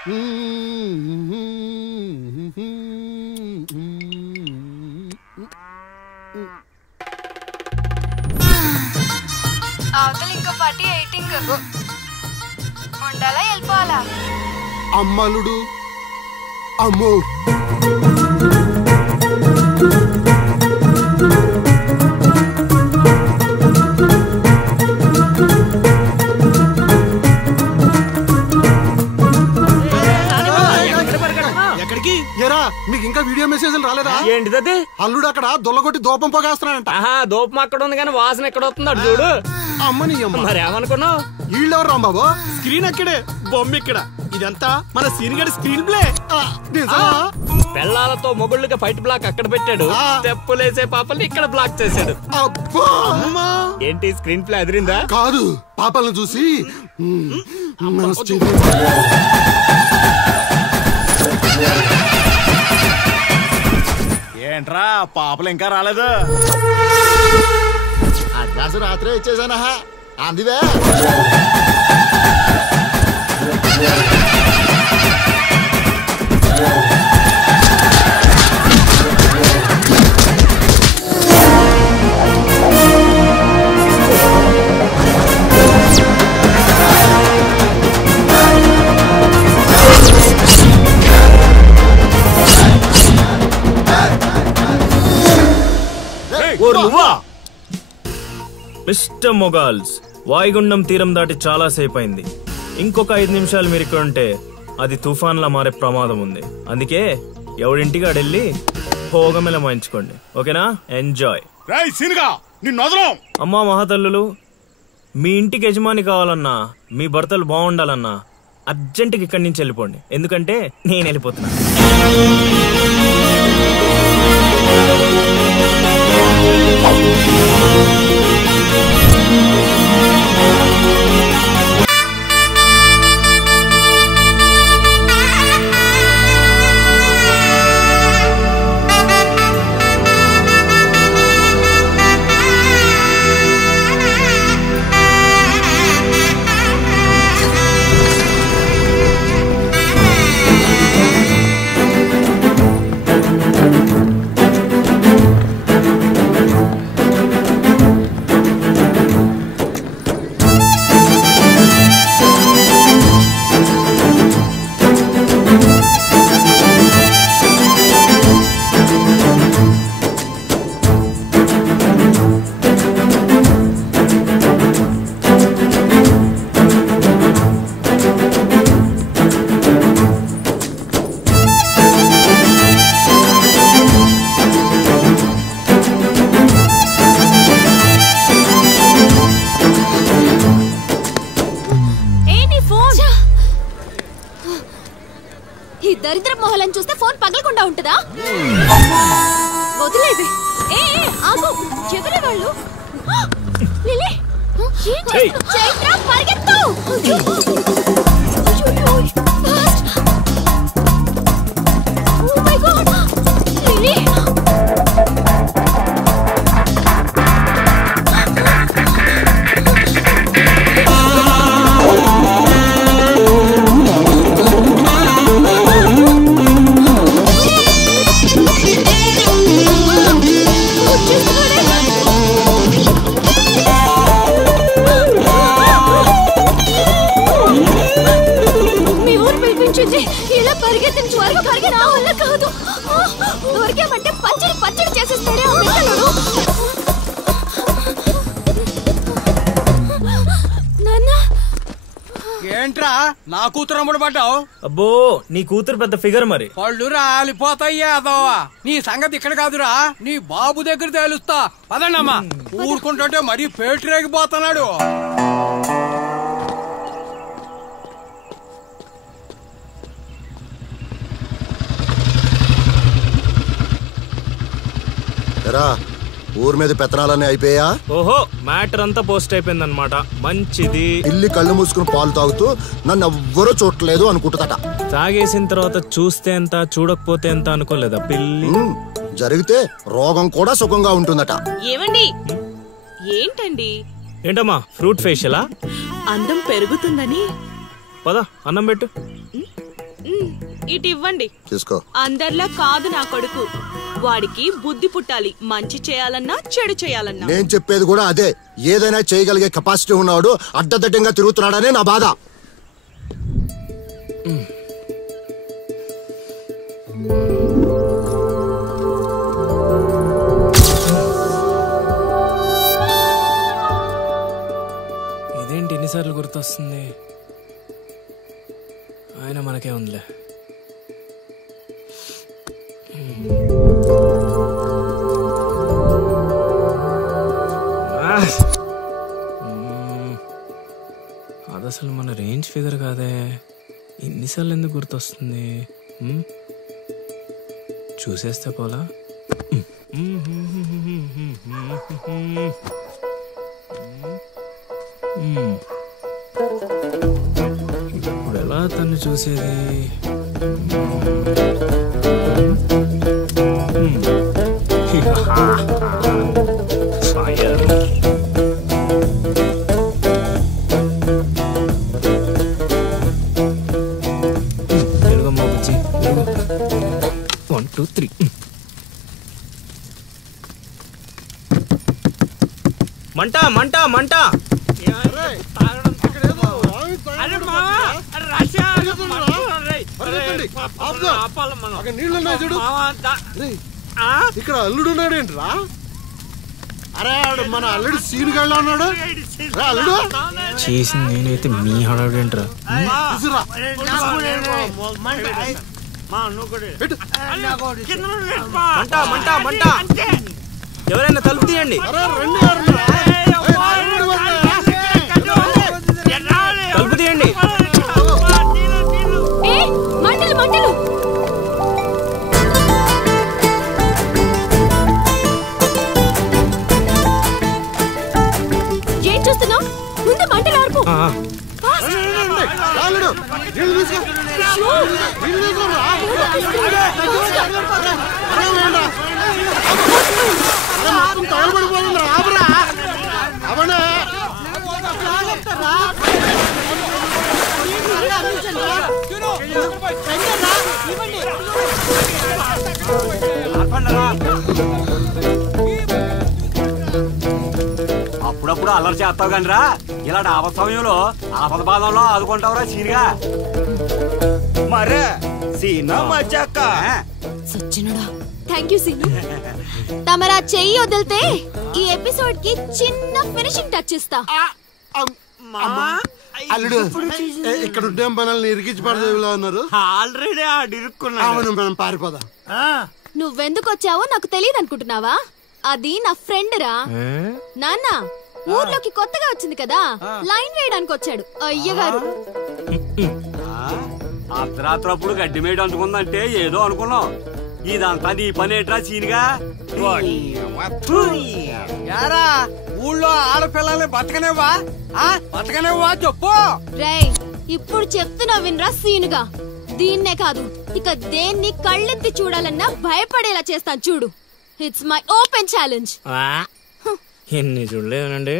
అవతల ఇంకో పార్టీ ఎయిటింగ్ ఉండాలా వెళ్ళిపోవాలా? అమ్మలుడు అమ్మో ఎరా నీకు ఇంకా వీడియో మెసేజ్లు రాలేదా? ఏంటిది? అల్లుడు అక్కడ దొల్లగొట్టి దూపం పొగేస్తున్నాడంట. దూపం అక్కడ ఉంది కానీ వాసన ఎక్కడ వస్తుంది చూడు. అమ్మని అమ్మ మరి ఏమనుకున్నావు? వీళ్ళెవరు రాంబాబు? స్క్రీన్ అక్కడే, బొమ్మ ఇక్కడ. ఇదంతా మన సీన్ గడి స్క్రీన్ ప్లే. పెళ్ళాలతో మొగుళ్ళుగా ఫైట్ బ్లాక్ అక్కడ పెట్టాడు, తెప్పులేసే పాపల్ని ఇక్కడ బ్లాక్ చేశాడు. ఏంటి స్క్రీన్ ప్లే అదిరిందా? కాదు, పాపలను చూసి ఏంట్రా పాపలు ఇంకా రాలేదు? అడ్వాన్స్ రాత్రే ఇచ్చేసానా అందివే. మిస్టర్ మొగాల్స్, వాయుగుండం తీరం దాటి చాలా సేపు అయింది. ఇంకొక 5 నిమిషాలు మీరు ఇక్కడ ఉంటే అది తుఫాన్లా మారే ప్రమాదం ఉంది. అందుకే ఎవడింటికి ఆడెళ్ళి భోగమెల మాయించుకోండి. ఓకేనా? ఎంజాయ్. అమ్మా మహాతల్లులు, మీ ఇంటికి యజమాని కావాలన్నా, మీ భర్తలు బాగుండాలన్నా అర్జెంటుకి ఇక్కడి నుంచి వెళ్ళిపోండి. ఎందుకంటే నేను వెళ్ళిపోతున్నా. దరిద్ర మొహలను చూస్తే ఫోన్ పగలకుండా ఉంటుందా? వదిలేది. ఆగు, ఎవరి వాళ్ళు? లిలీ, చైత్ర పరిగెత్తు. Oh my god, Lily. ఇలా పరిగెత్తిన త్వరగా పరిగె నా వల్ల కాదు. దొరికామంటే పచ్చడి పచ్చడి చేసేస్తాడే ఆ పిల్లలు. నాన్న, ఏంట్రా నా కూతురు అమ్ముడు పడ్డావు? అబ్బో, నీ కూతురు పెద్ద ఫిగర్ మరి. పళ్ళు రాలిపోతాయ్యా అదోవా. నీ సంగతి ఇక్కడ కాదురా, నీ బాబు దగ్గర తేలుస్తా. పదండమ్మా. ఊరుకుంటుంటే మరీ పేటరేగిపోతున్నాడు. ఊరి మీద పెత్తనాలన్నీ అయిపోయా? ఓహో, మ్యాటర్ అంతా పోస్ట్ అయిపోయింది అనమాట. మంచిది. ఇల్లి కళ్ళు మూసుకుని పాలు తాగుతూ నన్ను ఎవ్వరూ చూడలేదు అనుకుంటుందట. తాగేసిన తర్వాత చూస్తే ఎంత, చూడకపోతే ఎంత అనుకోలేదా పిల్లి? జరిగితే రోగం కూడా సుఖంగా ఉంటుందట. ఏమండి? ఏంటండి? ఏంటమ్మా ఫ్రూట్ ఫేషియలా? అందం పెరుగుతుందని. పద అన్నం పెట్టు. ఇటు ఇవ్వండి. తీసుకో. అందరిలా కాదు నా కొడుకు. వాడికి బుద్ధి పుట్టాలి, మంచి చేయాలన్నా చెడు చేయాలన్నా. నేను చెప్పేది కూడా అదే. ఏదైనా చేయగలిగే కెపాసిటీ ఉన్నవాడు అడ్డదడ్డంగా తిరుగుతున్నాడనే నా బాధ. ఇదేంటి ఎన్నిసార్లు గుర్తొస్తుంది? ఆయన మనకే ఉందిలే. అది అసలు మన రేంజ్ ఫిగర్ కాదే. ఇన్నిసార్లు ఎందుకు గుర్తొస్తుంది? చూసేస్తే పోలా. ఇప్పుడు ఎలా తను చూసేది? తెలుగమ్మ బుజ్జి. 1 2 3. మంట మంట మంట. ఇక్కడ అల్లుడు ఉన్నాడేంట్రా? అరే మన అల్లుడు సీన్ గళ్ళ ఉన్నాడు. అల్లుడు చేసింది నేనైతే మీ హడావిడేంట్రా? మంట మంట మంట. ఎవరైనా తలుపు తీయండి. తలుపు తీయండి. మంటలు మంటలు. ఏం చూస్తున్నావు? ముందు మంటలు ఆర్పు. అప్పుడప్పుడు అల్లరి చేస్తావు కానీ రా, ఇలాంటి ఆపద సమయంలో ఆపద బాధంలో ఆదుకుంటావురా సీన్గా. మరే సీనా మజాక. సచ్చినడా. Thank you Seenu. తమరా చెయ్యి వదిలితే ఈ ఎపిసోడ్ కి చిన్న ఫినిషింగ్ టచ్ ఇస్తా. అల్లుడు ఇక్కడ ఉంటే మనల్ని ఇరికించి పడదేవిలా ఉన్నారు. ఆల్రెడీ అవును, మనం పారిపోదాం. నువ్వెందుకు వచ్చావో నాకు తెలియదు అనుకుంటున్నావా? అది నా ఫ్రెండ్ రా. నాన్న ఊర్లోకి కొత్తగా వచ్చింది కదా, లైన్ వేయడానికి వచ్చాడు అయ్యగారు. అర్ధరాత్రప్పుడు గడ్డి మేడ అంటుకుందంటే ఏదో అనుకున్నాం. ఇదంతా నీ పని ఏట్రా సీన్గా? యారా ఊళ్ళో ఆడపిల్లల్ని బతకనేవా? బతకనేవా చెప్పు. రేయ్ ఇప్పుడు చెప్తున్నా వినరా సీనుగా. దీన్నే కాదు, ఇక దేన్ని కళ్ళెత్తి చూడాలన్నా భయపడేలా చేస్తాను చూడు. It's my open challenge. ఎన్ని చూడలేదనండి.